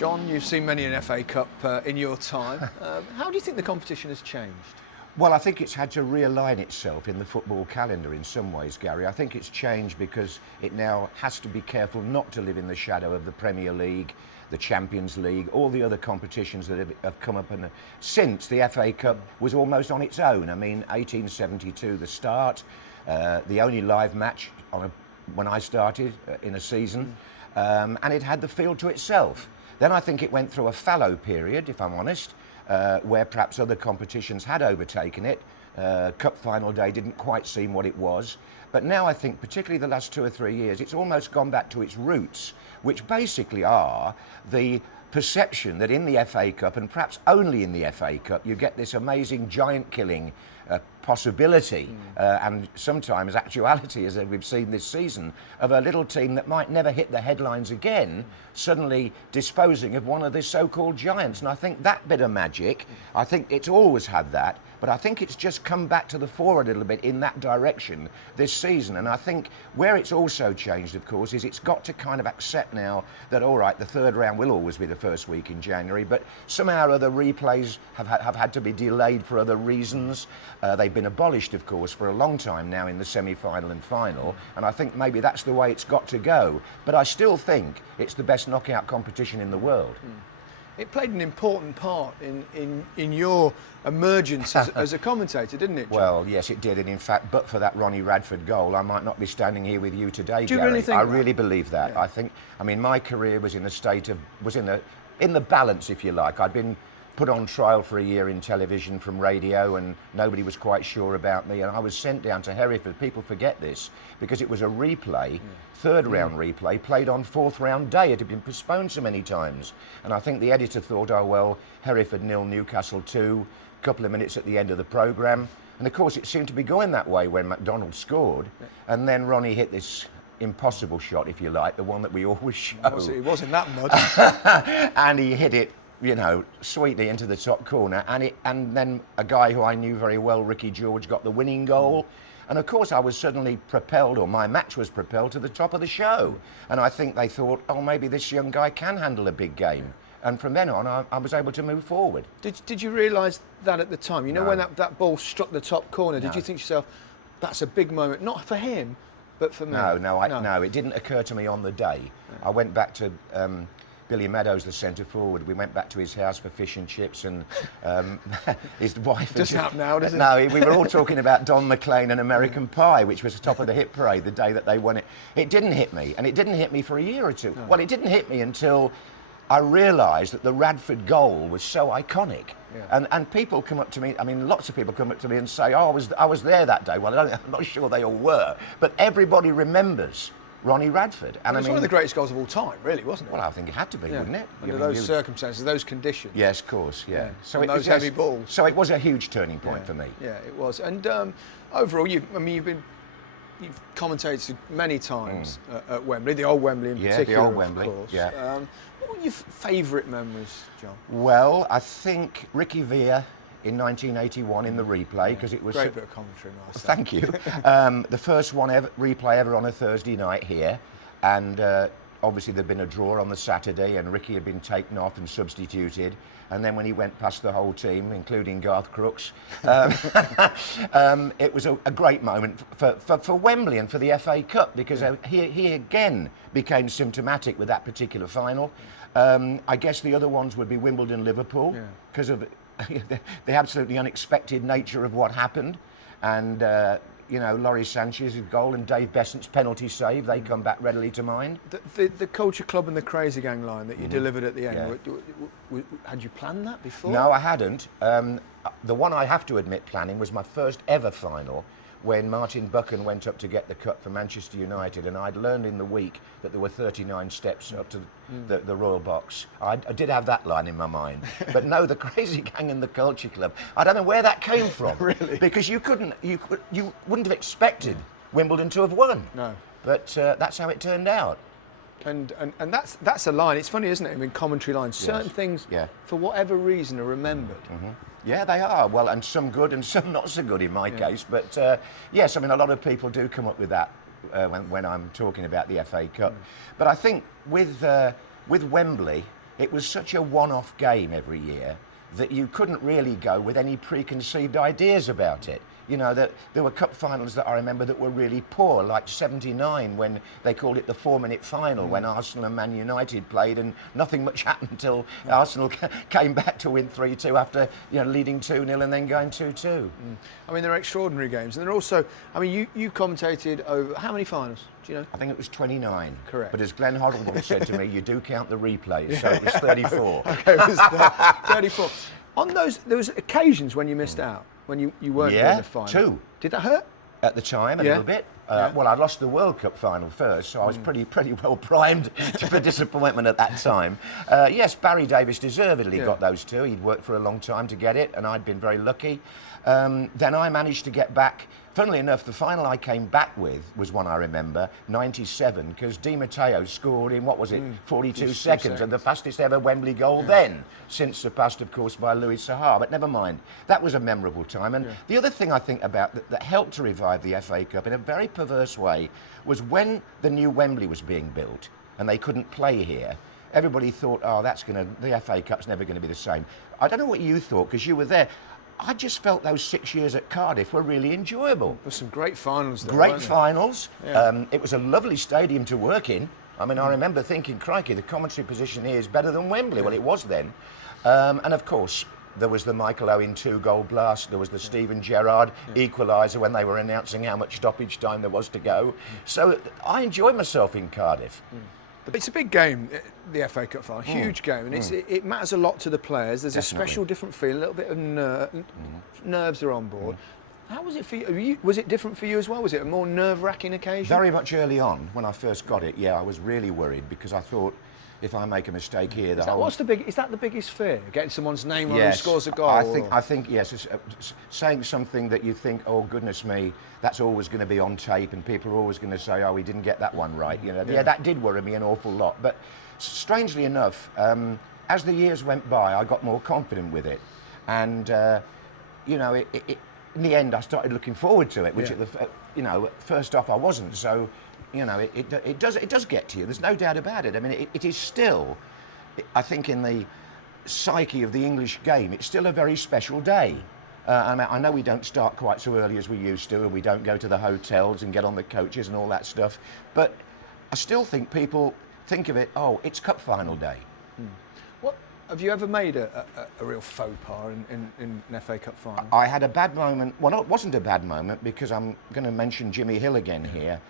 John, you've seen many an FA Cup in your time. How do you think the competition has changed? Well, I think it's had to realign itself in the football calendar in some ways, Gary. I think it's changed because it now has to be careful not to live in the shadow of the Premier League, the Champions League, all the other competitions that have come up since the FA Cup was almost on its own. I mean, 1872, the start, the only live match when I started in a season, and it had the field to itself. Then I think it went through a fallow period, if I'm honest, where perhaps other competitions had overtaken it. Cup final day didn't quite seem what it was. But now I think, particularly the last 2 or 3 years, it's almost gone back to its roots, which basically are the perception that in the FA Cup, and perhaps only in the FA Cup, you get this amazing giant-killing possibility and sometimes actuality, as we've seen this season, of a little team that might never hit the headlines again, suddenly disposing of one of the so-called giants. And I think that bit of magic, I think it's always had that, but I think it's just come back to the fore a little bit in that direction this season. And I think where it's also changed, of course, is it's got to kind of accept now that, all right, the third round will always be the first week in January, but somehow or other replays have had to be delayed for other reasons. They've been abolished, of course, for a long time now in the semi-final and final, and I think maybe that's the way it's got to go. But I still think it's the best knockout competition in the world. It played an important part in your emergence as a commentator, didn't it, John? Well, yes, it did, and in fact, but for that Ronnie Radford goal, I might not be standing here with you today, Do you Gary. really think I that? really believe that. Yeah. I mean, my career was in the balance, if you like. I'd been put on trial for a year in television from radio, and nobody was quite sure about me, and I was sent down to Hereford. People forget this because it was a replay, third round replay, played on fourth round day. It had been postponed so many times, and I think the editor thought, oh well, Hereford 0, Newcastle 2, a couple of minutes at the end of the programme, and of course it seemed to be going that way when McDonald scored, and then Ronnie hit this impossible shot, if you like, the one that we always show. It wasn't that mud. And he hit it, you know, sweetly into the top corner, and then a guy who I knew very well, Ricky George, got the winning goal. And of course I was suddenly propelled, or my match was propelled to the top of the show. And I think they thought, oh, maybe this young guy can handle a big game. And from then on, I was able to move forward. Did you realise that at the time? You know, No. when that ball struck the top corner, did you think to yourself, that's a big moment, not for him, but for me? No, it didn't occur to me on the day. I went back to Billy Meadows, the centre forward. We went back to his house for fish and chips, and his wife... Doesn't happen now, does it? No, we were all talking about Don McLean and American Pie, which was the top of the hit parade the day that they won it. It didn't hit me, and it didn't hit me for a year or two. No. Well, it didn't hit me until I realised that the Radford goal was so iconic. Yeah. And people come up to me, I mean, lots of people come up to me and say, oh, I was there that day. Well, I'm not sure they all were, but everybody remembers Ronnie Radford. And It's one of the greatest goals of all time, really, wasn't it? Well, I think it had to be, wouldn't it? Under those circumstances, those conditions. Yes, of course, yeah. So those heavy balls. So it was a huge turning point for me. Yeah, it was. And overall, you've commentated many times at Wembley, the old Wembley in particular, the old Wembley, of course. yeah. What were your favourite memories, John? Well, I think Ricky Villa in 1981 in the replay, because it was... Great bit of commentary, Motson. Thank you. The first replay ever on a Thursday night here, and obviously there'd been a draw on the Saturday, and Ricky had been taken off and substituted, and then when he went past the whole team, including Garth Crooks, it was a great moment for Wembley and for the FA Cup, because he again became symptomatic with that particular final. I guess the other ones would be Wimbledon-Liverpool, because of the absolutely unexpected nature of what happened, and Lawrie Sanchez's goal and Dave Besant's penalty save, they come back readily to mind. The Culture Club and the Crazy Gang line that you delivered at the end, had you planned that before? No, I hadn't. The one I have to admit planning was my first ever final, when Martin Buchan went up to get the cup for Manchester United, and I'd learned in the week that there were 39 steps up to the Royal Box. I did have that line in my mind. But no, the Crazy Gang and the Culture Club, I don't know where that came from. Really? Because you wouldn't have expected Wimbledon to have won. No. But that's how it turned out. And that's a line. It's funny, isn't it? I mean, commentary lines. Certain things, for whatever reason, are remembered. Yeah, they are. Well, and some good and some not so good in my case. But yes, I mean, a lot of people do come up with that when I'm talking about the FA Cup. But I think with Wembley, it was such a one-off game every year that you couldn't really go with any preconceived ideas about it. You know, that there were cup finals that I remember that were really poor, like '79 when they called it the 4-minute final, when Arsenal and Man United played, and nothing much happened until Arsenal came back to win 3-2 after, you know, leading 2-0 and then going 2-2. I mean, they're extraordinary games, and they're also. I mean, you commentated over how many finals? Do you know? I think it was 29. Correct. But as Glenn Hoddle once said to me, you do count the replays, so it was 34. Okay, it was 34. On those, there was occasions when you missed out. When you weren't in the final. 2. Did that hurt? At the time, a little bit. Well, I lost the World Cup final first, so I was pretty well primed for disappointment at that time. Yes, Barry Davies deservedly got those 2. He'd worked for a long time to get it, and I'd been very lucky. Then I managed to get back. Funnily enough, the final I came back with was one I remember, '97, because Di Matteo scored in, 42 seconds, and the fastest ever Wembley goal then, since surpassed, of course, by Louis Saha. But never mind, that was a memorable time. And the other thing I think about that helped to revive the FA Cup in a very perverse way was when the new Wembley was being built and they couldn't play here. Everybody thought, oh, the FA Cup's never going to be the same. I don't know what you thought, because you were there. I just felt those 6 years at Cardiff were really enjoyable. There were some great finals there. Great finals. Yeah. It was a lovely stadium to work in. I mean, I remember thinking, crikey, the commentary position here is better than Wembley. Well, it was then. And of course, there was the Michael Owen 2-goal blast. There was the Steven Gerrard equaliser when they were announcing how much stoppage time there was to go. So I enjoyed myself in Cardiff. It's a big game, the FA Cup final, huge game, and it matters a lot to the players. There's Definitely. a special, different feel, a little bit of nerves are on board. How was it for you? Was it different for you as well? Was it a more nerve-wracking occasion? Very much early on, when I first got it, I was really worried, because I thought, if I make a mistake here, is that the biggest fear? Getting someone's name on who scores a goal? I think yes. It's saying something that you think, oh goodness me, that's always going to be on tape, and people are always going to say, oh, we didn't get that one right. You know, that did worry me an awful lot. But strangely enough, as the years went by, I got more confident with it, and you know, in the end, I started looking forward to it, which first off I wasn't. So. You know, it does get to you. There's no doubt about it. I mean, it is still, I think, in the psyche of the English game, it's still a very special day. I know we don't start quite so early as we used to, and we don't go to the hotels and get on the coaches and all that stuff. But I still think people think of it, oh, it's cup final day. What have you ever made a real faux pas in an FA Cup final? I had a bad moment. Well, no, it wasn't a bad moment, because I'm going to mention Jimmy Hill again here.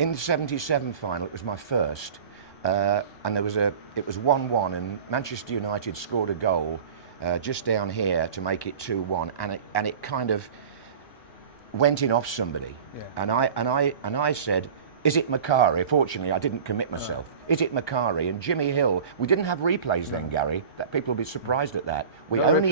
In the '77 final, it was my first, and it was 1-1, and Manchester United scored a goal just down here to make it 2-1, and it kind of went in off somebody, and I said, is it Macari? Fortunately, I didn't commit myself. Is it Macari? And Jimmy Hill, we didn't have replays then, Gary. That people will be surprised at that. We only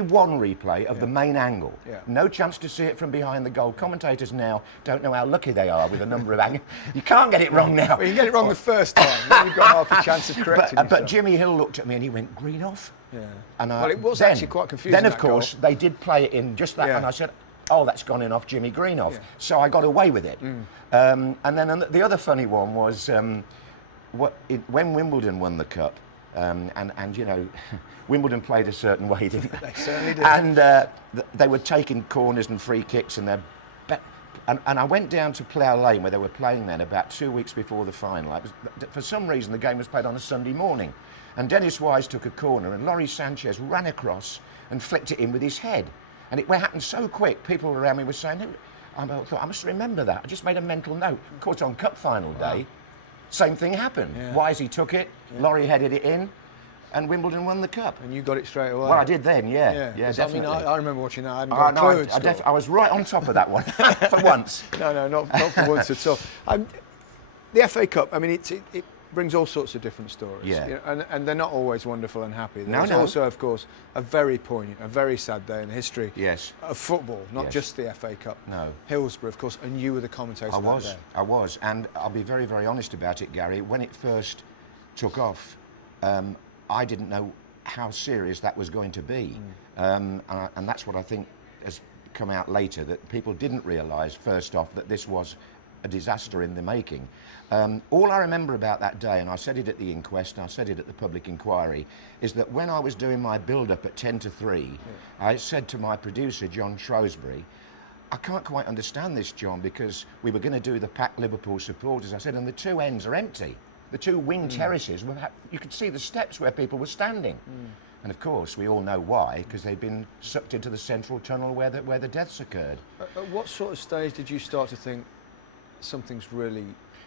one replay of the main angle. No chance to see it from behind the goal. Commentators now don't know how lucky they are with a number of angles. You can't get it wrong now. Well, you get it wrong the first time, then you've got half a chance of correcting yourself. But Jimmy Hill looked at me and he went, green off? And well, it was actually quite confusing. Then, of course, they did play it in just that, and I said, oh, that's gone in off Jimmy Greenoff. So I got away with it. And then the other funny one was when Wimbledon won the cup, and you know, Wimbledon played a certain way, didn't they? They certainly did. And they were taking corners and free kicks, and I went down to Plough Lane, where they were playing then, about 2 weeks before the final. For some reason, the game was played on a Sunday morning, and Dennis Wise took a corner, and Lawrie Sanchez ran across and flicked it in with his head. And it happened so quick, people around me were saying, I thought, I must remember that. I just made a mental note. Of course, on cup final day, same thing happened. Wisey took it, Lawrie headed it in, and Wimbledon won the cup. And you got it straight away. Well, I did then, yeah, definitely. I mean, I remember watching that. I hadn't got a clue. I was right on top of that one, for once. No, not for once at all. The FA Cup, I mean, it brings all sorts of different stories. Yeah. You know, and they're not always wonderful and happy. There's also, of course, a very poignant, a very sad day in the history of football, not just the FA Cup. No. Hillsborough, of course, and you were the commentator I was. And I'll be very, very honest about it, Gary. When it first took off, I didn't know how serious that was going to be. And that's what I think has come out later, that people didn't realise, first off, that this was a disaster in the making. All I remember about that day, and I said it at the inquest and I said it at the public inquiry, is that when I was doing my build-up at 10 to 3, I said to my producer, John Shrewsbury, I can't quite understand this, John, because we were going to do the packed Liverpool supporters. I said, and the two ends are empty. The two wing terraces, you could see the steps where people were standing. And of course, we all know why, because they'd been sucked into the central tunnel where the deaths occurred. At what sort of stage did you start to think something's really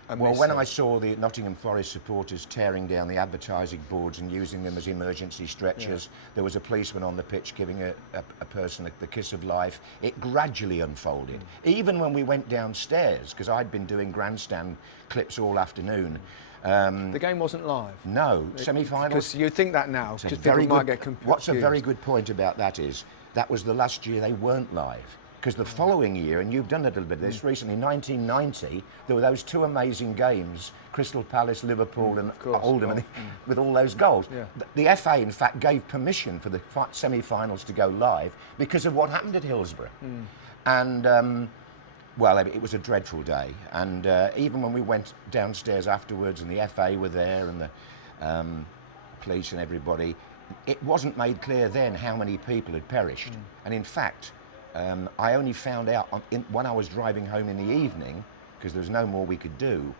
amiss? Well, when I saw the Nottingham Forest supporters tearing down the advertising boards and using them as emergency stretchers, there was a policeman on the pitch giving a person the kiss of life. It gradually unfolded. Even when we went downstairs, because I'd been doing grandstand clips all afternoon. The game wasn't live? No, semi-finals. Because you think that now, because people might get confused. What's a very good point about that is, that was the last year they weren't live. Because the following year, and you've done a little bit of this recently, 1990, there were those two amazing games, Crystal Palace, Liverpool and Oldham, with all those goals. Yeah. The FA, in fact, gave permission for the semi-finals to go live because of what happened at Hillsborough. And, well, it was a dreadful day. And even when we went downstairs afterwards and the FA were there and the police and everybody, it wasn't made clear then how many people had perished. And in fact, I only found out when I was driving home in the evening, because there was no more we could do.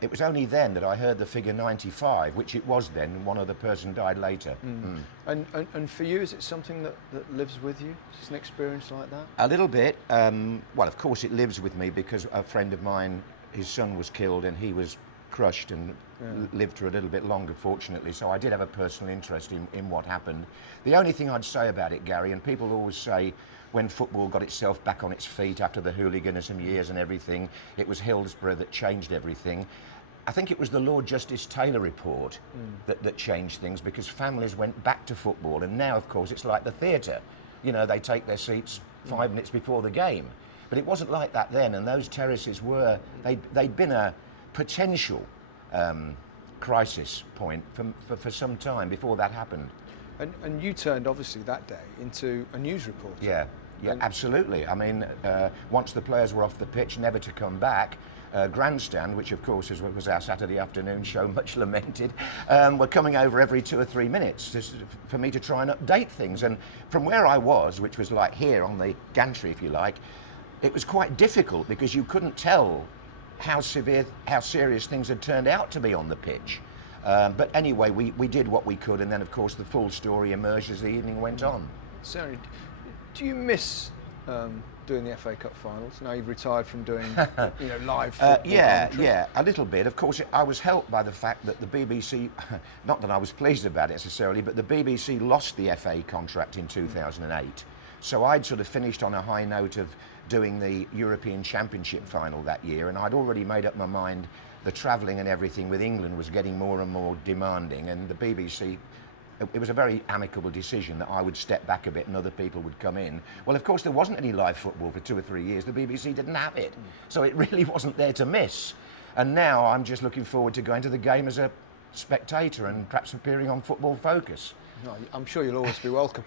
It was only then that I heard the figure 95, which it was then, and one other person died later. And for you, is it something that lives with you? Is it an experience like that? A little bit. Well, of course it lives with me, because a friend of mine, his son was killed and he was crushed and lived for a little bit longer, fortunately, so I did have a personal interest in what happened. The only thing I'd say about it, Gary, and people always say when football got itself back on its feet after the hooliganism years and everything, it was Hillsborough that changed everything. I think it was the Lord Justice Taylor report that changed things, because families went back to football, and now, of course, it's like the theatre. You know, they take their seats 5 minutes before the game. But it wasn't like that then, and those terraces were, they'd been a potential crisis point for some time before that happened. And you turned, obviously, that day into a news reporter. Yeah, absolutely. I mean, once the players were off the pitch, never to come back, Grandstand, which of course was our Saturday afternoon show, much lamented, were coming over every 2 or 3 minutes for me to try and update things. And from where I was, which was like here on the gantry, if you like, it was quite difficult, because you couldn't tell how serious things had turned out to be on the pitch. But anyway, we did what we could, and then of course the full story emerged as the evening went on. Sorry, do you miss doing the FA Cup finals? Now you've retired from doing live football. Yeah, a little bit. Of course, I was helped by the fact that the BBC, not that I was pleased about it necessarily, but the BBC lost the FA contract in 2008. So I'd sort of finished on a high note of doing the European Championship final that year, and I'd already made up my mind the travelling and everything with England was getting more and more demanding, and the BBC, it was a very amicable decision that I would step back a bit and other people would come in. Well, of course, there wasn't any live football for 2 or 3 years. The BBC didn't have it, so it really wasn't there to miss. And now I'm just looking forward to going to the game as a spectator and perhaps appearing on Football Focus. No, I'm sure you'll always be welcome.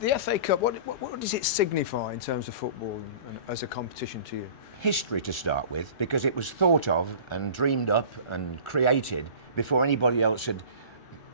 The FA Cup, what does it signify in terms of football and as a competition to you? History to start with, because it was thought of and dreamed up and created before anybody else had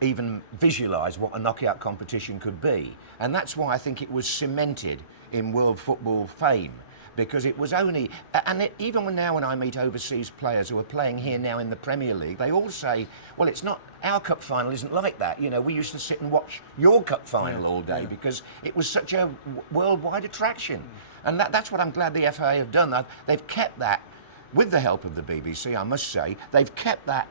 even visualised what a knockout competition could be. And that's why I think it was cemented in world football fame, because it was only, and even now when I meet overseas players who are playing here now in the Premier League, they all say, well, it's not, our cup final isn't like that. You know, we used to sit and watch your cup final all day because it was such a worldwide attraction. And that's what I'm glad the FA have done. They've kept that, with the help of the BBC, I must say, they've kept that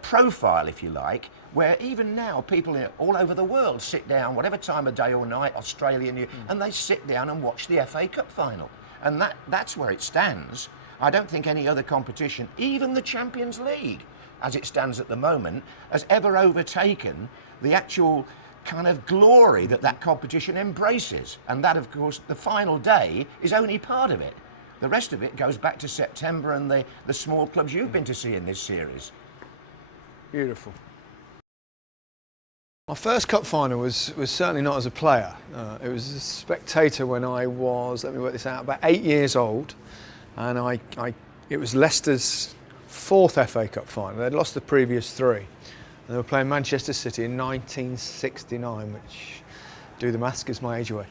profile, if you like, where even now people all over the world sit down, whatever time of day or night, Australia, and they sit down and watch the FA Cup final. And that's where it stands. I don't think any other competition, even the Champions League, as it stands at the moment, has ever overtaken the actual kind of glory that competition embraces. And that, of course, the final day is only part of it. The rest of it goes back to September and the small clubs you've been to see in this series. Beautiful. My first cup final was certainly not as a player. It was a spectator when I was, let me work this out, about 8 years old. And It was Leicester's 4th FA Cup final. They'd lost the previous 3. And they were playing Manchester City in 1969, which, do the maths, gives my age away.